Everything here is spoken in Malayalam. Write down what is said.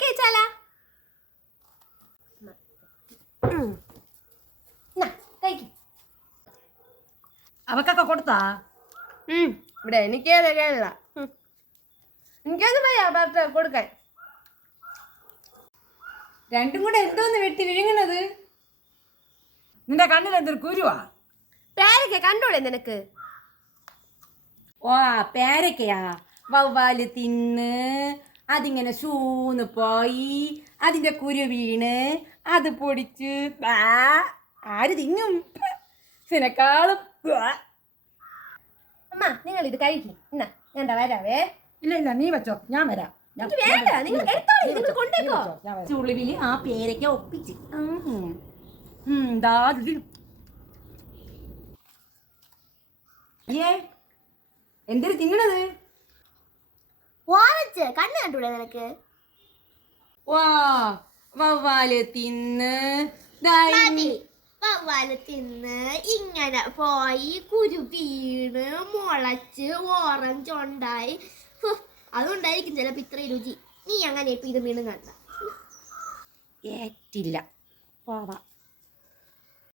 പേരക്ക വെച്ചാലാ? അവക്കൊക്കെ കൊടുത്താ? ഇവിടെ എനിക്ക് തരാനില്ല എനിക്കൊന്നും വയ്യ ഭർത്ത കൊടുക്കാൻ. രണ്ടും കൂടെ എന്തോന്ന് വെട്ടി വിഴുങ്ങണത്? നിന്റെ കണ്ണിൽ എന്തൊരു കുരുവാ? പേരക്ക കണ്ടോളെ നിനക്ക്? ഓ പേരക്കയാ വവ്വാൽ തിന്ന് അതിങ്ങനെ സൂന്ന് പോയി. അതിന്റെ കുരു വീണ്. അത് പൊടിച്ച് ബാ, ആര് തിങ്ങും സിനക്കാളും. അമ്മ നിങ്ങൾ ഇത് കഴിക്കും. എന്നാ ഞാൻ വരാവേ? ഇല്ല ഇല്ല നീ വെച്ചോ. ഞാൻ വരാം. ഞാൻ- എനിക്ക് വേണ്ട. നിങ്ങൾ എടുത്തോളി. നിങ്ങൾ കൊണ്ടേക്കോ ചുളിവിൽ ആ പേരൊക്കെ ഒപ്പിച്ച്. എന്തൊരു തിന്നണത്? വാരച്ച് കണ്ണ് കണ്ടൂടെ നിനക്ക്? വാ വവ്വാൽ തിന്ന്. ദാ- വവ്വാൽ തിന്ന്. ഇങ്ങനെ പോയി കുരു വീണ് മുളച്ച് ഓറഞ്ച് ഉണ്ടായി. ഹ്, അതുകൊണ്ടായിരിക്കും ചിലപ്പോ ഇത്രയും രുചി. നീ അങ്ങനെ ഇപ്പൊ ഇത് വീണ് കണ്ട. ഏറ്റില്ല. പോവാ.